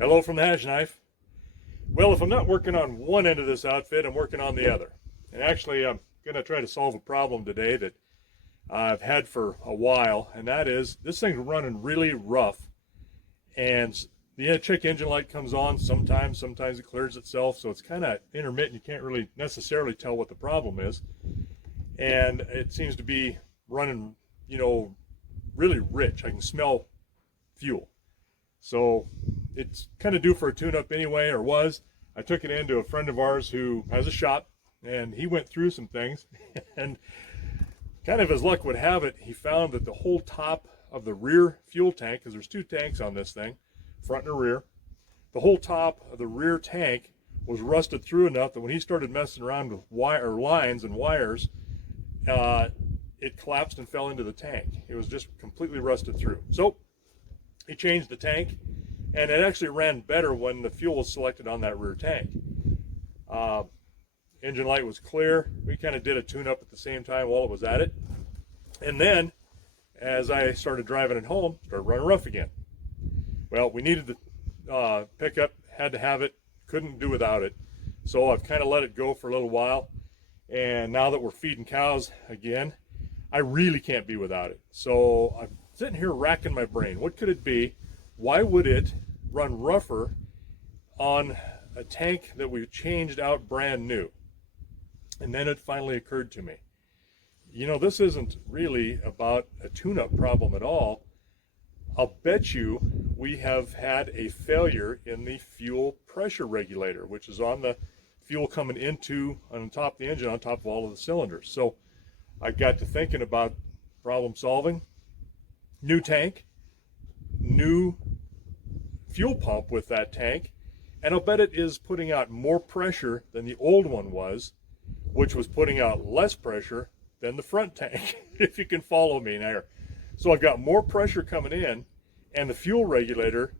Hello from the Hashknife. Well, if I'm not working on one end of this outfit, I'm working on the other. And actually, I'm going to try to solve a problem today that I've had for a while, and that is this thing's running really rough. And the check engine light comes on sometimes it clears itself, so it's kind of intermittent. You can't really necessarily tell what the problem is. And it seems to be running, really rich. I can smell fuel. So it's kind of due for a tune-up anyway, or was. I took it into a friend of ours who has a shop, and he went through some things, and kind of as luck would have it, he found that the whole top of the rear fuel tank, because there's two tanks on this thing, front and rear, the whole top of the rear tank was rusted through enough that when he started messing around with lines and wires, it collapsed and fell into the tank. It was just completely rusted through. So he changed the tank, and it actually ran better when the fuel was selected on that rear tank. Engine light was clear. We kind of did a tune-up at the same time while it was at it. And then, as I started driving it home, started running rough again. Well, we needed the pickup, had to have it, couldn't do without it. So I've kind of let it go for a little while. And now that we're feeding cows again, I really can't be without it. So I'm sitting here racking my brain. What could it be? Why would it run rougher on a tank that we changed out brand new? And then it finally occurred to me, this isn't really about a tune-up problem at all. I'll bet you we have had a failure in the fuel pressure regulator, which is on the fuel coming into on top of the engine, on top of all of the cylinders. So I got to thinking about problem solving. New tank, new fuel pump with that tank, and I'll bet it is putting out more pressure than the old one was, which was putting out less pressure than the front tank, if you can follow me there. So I've got more pressure coming in, and the fuel regulator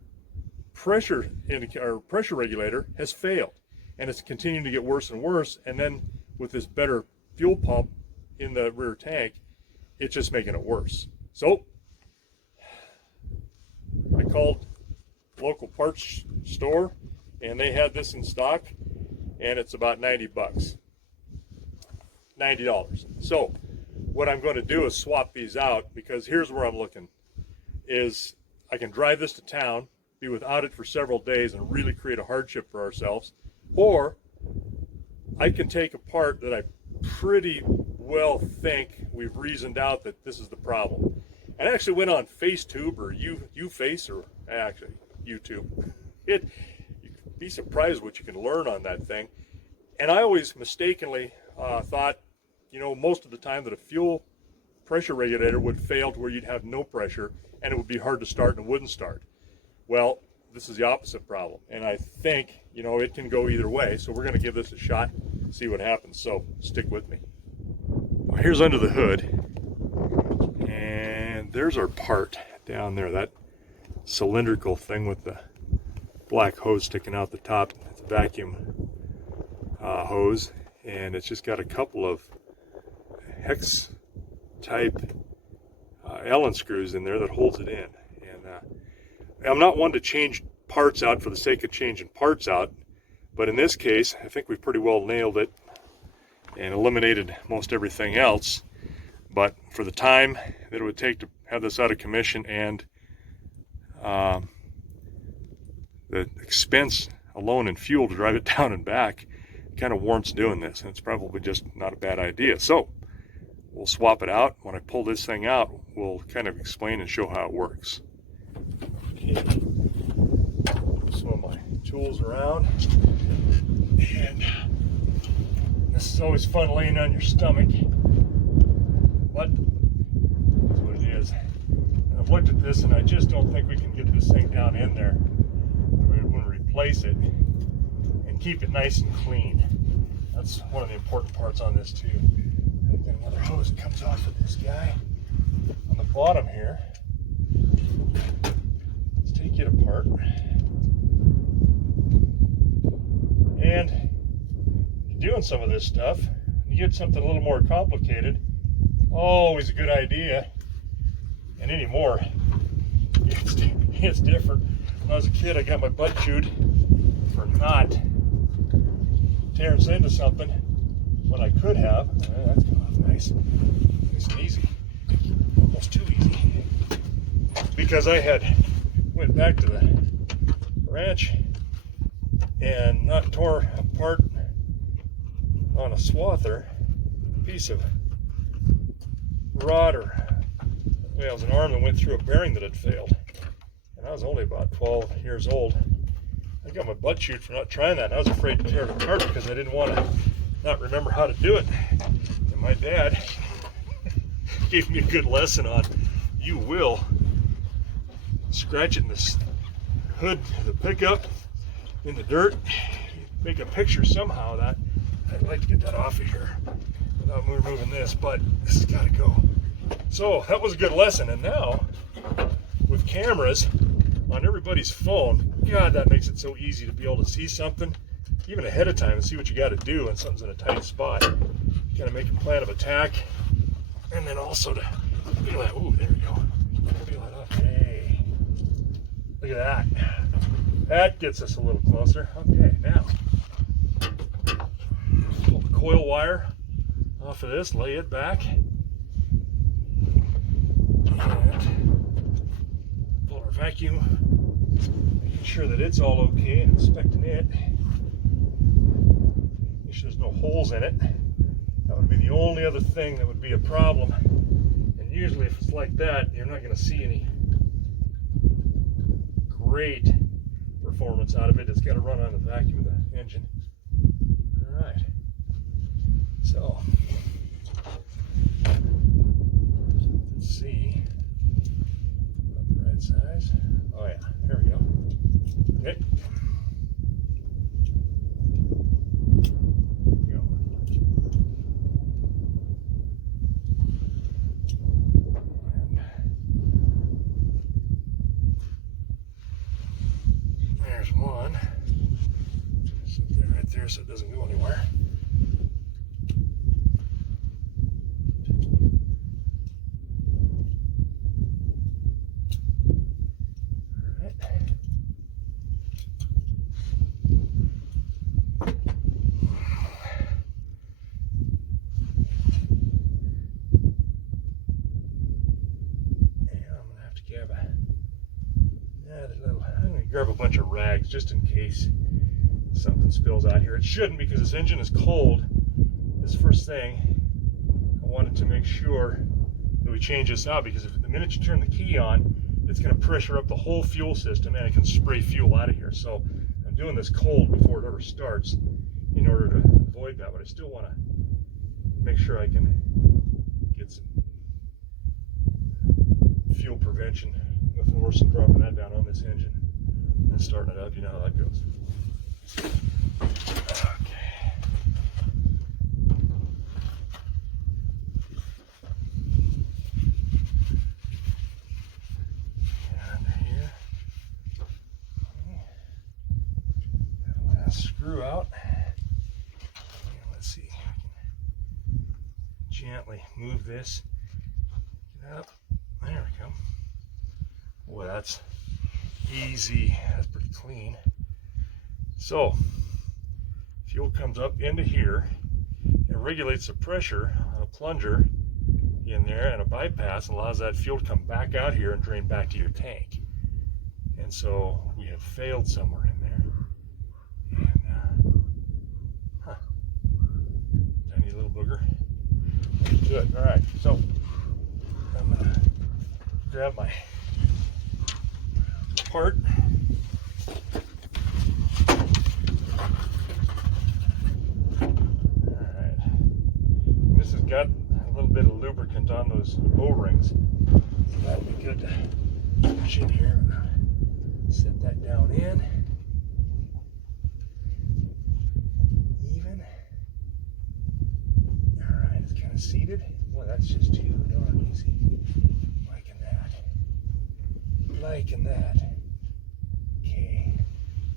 pressure regulator has failed, and it's continuing to get worse and worse. And then with this better fuel pump in the rear tank, it's just making it worse. So I called local parts store, and they had this in stock, and it's about 90 bucks. $90. So what I'm going to do is swap these out, because here's where I'm looking, is I can drive this to town, be without it for several days, and really create a hardship for ourselves, or I can take a part that I pretty well think we've reasoned out that this is the problem. And I actually went on FaceTube, or YouFace, or actually YouTube. You'd be surprised what you can learn on that thing. And I always mistakenly thought, most of the time that a fuel pressure regulator would fail to where you'd have no pressure and it would be hard to start and it wouldn't start. Well, this is the opposite problem. And I think, it can go either way. So we're going to give this a shot, see what happens. So stick with me. Well, here's under the hood. And there's our part down there, that cylindrical thing with the black hose sticking out the top. It's a vacuum hose, and it's just got a couple of hex type Allen screws in there that holds it in. And I'm not one to change parts out for the sake of changing parts out, but in this case I think we pretty well nailed it and eliminated most everything else. But for the time that it would take to have this out of commission, and the expense alone in fuel to drive it down and back, kind of warrants doing this, and it's probably just not a bad idea. So we'll swap it out. When I pull this thing out, we'll kind of explain and show how it works. Okay. Some of my tools around, and this is always fun laying on your stomach, but that's what it is. And I've looked at this, and I just don't think we can get this thing down in there. We're going to replace it and keep it nice and clean. That's one of the important parts on this too. I've got another hose that comes off of this guy on the bottom here. Let's take it apart. And if you're doing some of this stuff, you get something a little more complicated, always a good idea. And anymore, it's different. when I was a kid, I got my butt chewed for not tearing into something when I could have. That's come off nice. Nice and easy. Almost too easy. Because I had went back to the ranch and not tore apart on a swather a piece of rod, or well, it was an arm that went through a bearing that had failed. And I was only about 12 years old. I got my butt chewed for not trying that, and I was afraid to tear it apart because I didn't want to not remember how to do it. And my dad gave me a good lesson on, you will scratch it in the hood of the pickup in the dirt, make a picture somehow. That I'd like to get that off of here without removing this, but this has got to go. So that was a good lesson. And now with cameras on everybody's phone, God, that makes it so easy to be able to see something even ahead of time and see what you got to do when something's in a tight spot. You got to make a plan of attack, and then also to peel that. Ooh, there we go. Peel that off. Hey, look at that. That gets us a little closer. Okay, now pull the coil wire off of this, lay it back, and pull our vacuum, making sure that it's all okay and inspecting it. Make sure there's no holes in it. That would be the only other thing that would be a problem. And usually if it's like that, you're not going to see any great performance out of it. It's got to run on the vacuum of the engine. All right. So let's see. About the right size. Oh yeah, there we go. Okay. There we go. And there's one. Sit there right there so it doesn't go anywhere. I'm going to grab a bunch of rags just in case something spills out here. It shouldn't, because this engine is cold. This first thing, I wanted to make sure that we change this out, because if the minute you turn the key on, it's going to pressure up the whole fuel system and it can spray fuel out of here. So I'm doing this cold before it ever starts in order to avoid that, but I still want to make sure I can get some fuel prevention. Nothing worse than dropping that down on this engine and starting it up. You know how that goes. Okay. Under here. Got a last screw out. Let's see. Gently move this. Get up. There we go. Boy, that's easy. That's pretty clean. So, fuel comes up into here. It regulates the pressure on a plunger in there, and a bypass allows that fuel to come back out here and drain back to your tank. And so we have failed somewhere in there. And, tiny little booger. Good. All right. So I'm gonna grab my part. Alright. This has got a little bit of lubricant on those O-rings. So that'll be good to push in here. Set that down in. Even. Alright, it's kind of seated. Boy, that's just too darn easy. Liking that. Liking that. Okay,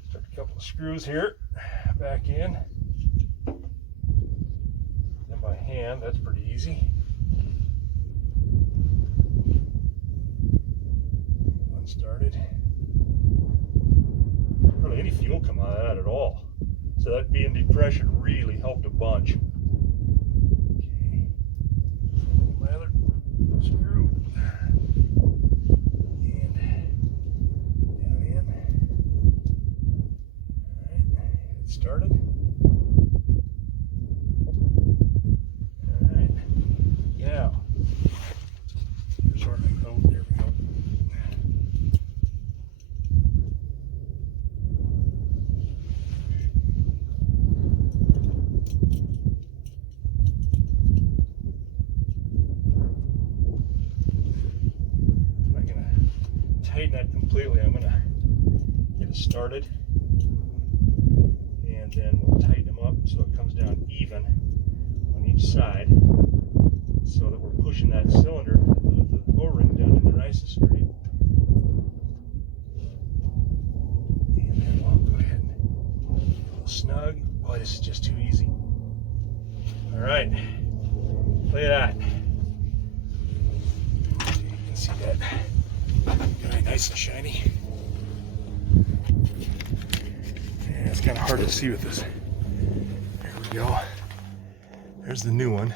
start a couple of screws here, back in. Then by hand, that's pretty easy. One started. any fuel come out of that at all. So that being depressured really helped a bunch. Okay. My other screw. And down in. Alright, it started. Alright. Now, here's where I go. There we go. Tighten that completely. I'm gonna get it started, and then we'll tighten them up so it comes down even on each side, so that we're pushing that cylinder with the O-ring down in there nice and straight. And then we'll go ahead and get a little snug. Boy, this is just too easy. All right, look at that. You can see that. Very nice and shiny. Yeah, it's kind of hard to see with this. There we go. There's the new one.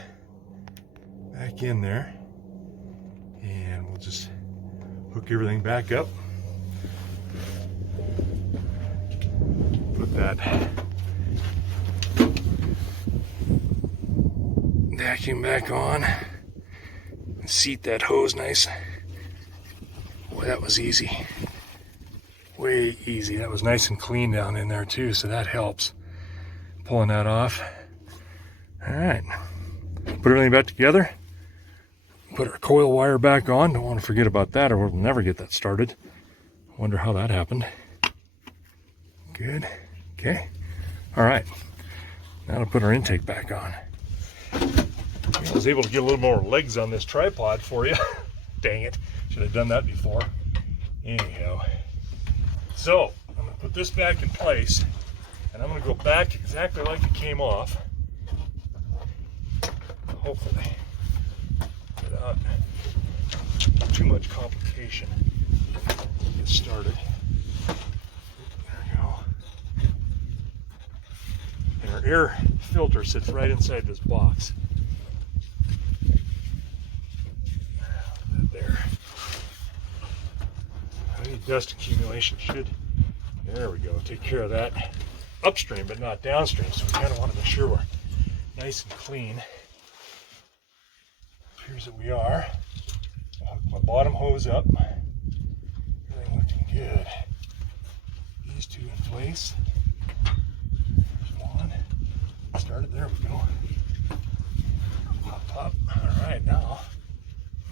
Back in there. And we'll just hook everything back up. Put that vacuum back on. And seat that hose nice. Boy, that was easy. Way easy. That was nice and clean down in there too, so that helps. Pulling that off. All right. Put everything back together. Put our coil wire back on. Don't want to forget about that or we'll never get that started. Wonder how that happened. Good. Okay. All right. Now to put our intake back on. I was able to get a little more legs on this tripod for you. Dang it. Should have done that before. Anyhow. So, I'm going to put this back in place, and I'm going to go back exactly like it came off. Hopefully, without too much complication. Get started. There we go. And our air filter sits right inside this box. There. Any dust accumulation should, there we go, take care of that upstream but not downstream, so we kind of want to make sure we're nice and clean. Appears that we are. I'll hook my bottom hose up. Everything looking good. These two in place. There's one. Started, there we go. Pop, pop. Alright, now.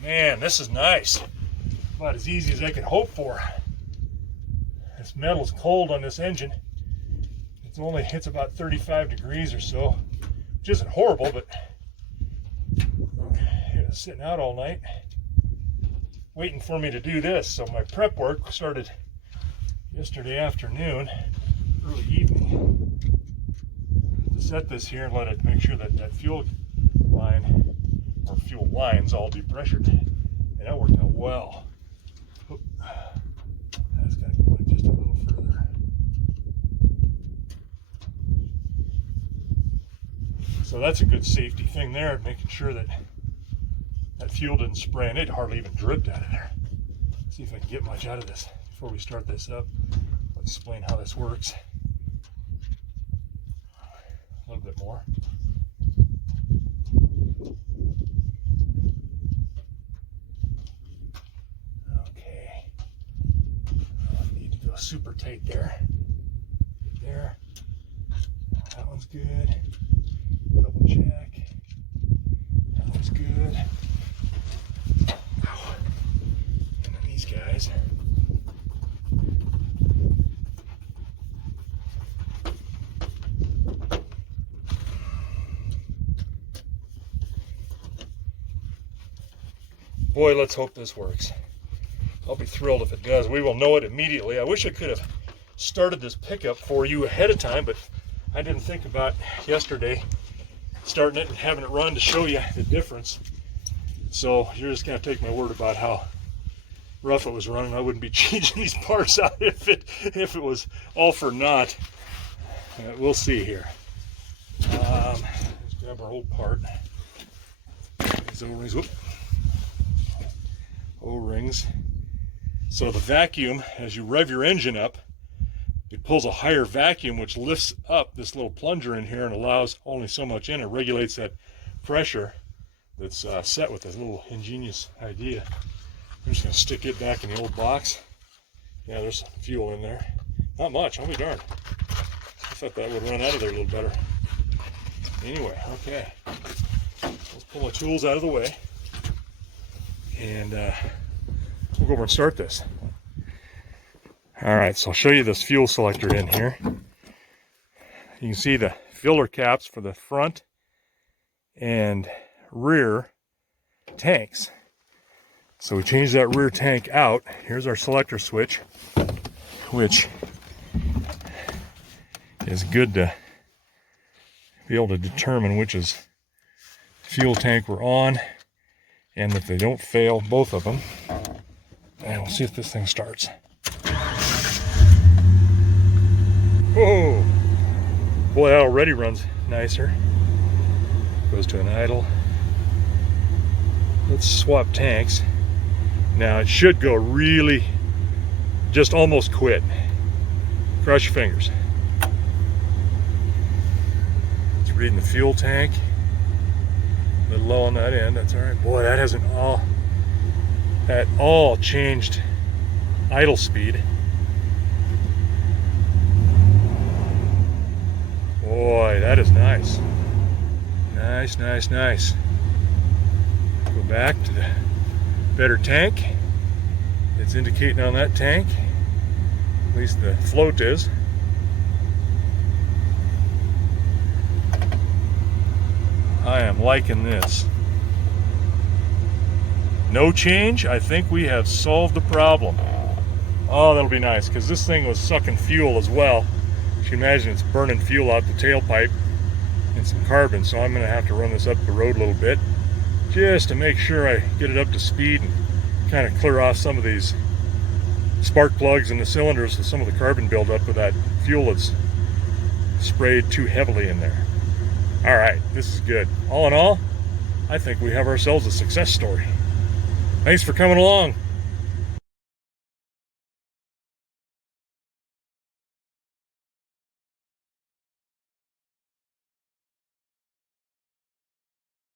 Man, this is nice. About as easy as I could hope for. This metal's cold on this engine. It's about 35 degrees or so, which isn't horrible, but it was sitting out all night waiting for me to do this. So my prep work started yesterday afternoon, early evening, to set this here and let it make sure that that fuel line or fuel lines all depressured, and that worked out well. That's got to go in just a little further. So that's a good safety thing there, making sure that that fuel didn't spray, and it hardly even dripped out of there. Let's see if I can get much out of this before we start this up. I'll explain how this works. A little bit more. Super tight there. There. That one's good. Double check. That one's good. Ow. And then these guys. Boy, let's hope this works. I'll be thrilled if it does. We will know it immediately. I wish I could have started this pickup for you ahead of time, but I didn't think about yesterday starting it and having it run to show you the difference. So you're just going to take my word about how rough it was running, I wouldn't be changing these parts out if it was all for naught. We'll see here. Let's grab our old part. These O-rings. Whoop. O-rings. So the vacuum, as you rev your engine up, it pulls a higher vacuum, which lifts up this little plunger in here and allows only so much in. It regulates that pressure that's set with this little ingenious idea. I'm just going to stick it back in the old box. Yeah, there's fuel in there. Not much, I'll be darned. I thought that would run out of there a little better. Anyway, okay. Let's pull my tools out of the way. And we'll go over and start this. Alright, so I'll show you this fuel selector in here. You can see the filler caps for the front and rear tanks. So we change that rear tank out. Here's our selector switch, which is good to be able to determine which is fuel tank we're on, and if they don't fail, both of them. And we'll see if this thing starts. Whoa! Boy, that already runs nicer. Goes to an idle. Let's swap tanks. Now it should go really, just almost quit. Cross your fingers. It's reading the fuel tank. A little low on that end, that's all right. Boy, that hasn't at all changed idle speed. Boy, that is nice. Nice, nice, nice. Go back to the better tank. It's indicating on that tank, at least the float is. I am liking this. No change. I think we have solved the problem. Oh, that'll be nice, because this thing was sucking fuel as well. You can imagine it's burning fuel out the tailpipe and some carbon, so I'm going to have to run this up the road a little bit just to make sure I get it up to speed and kind of clear off some of these spark plugs in the cylinders with some of the carbon buildup with that fuel that's sprayed too heavily in there. Alright, this is good. All in all, I think we have ourselves a success story. Thanks for coming along.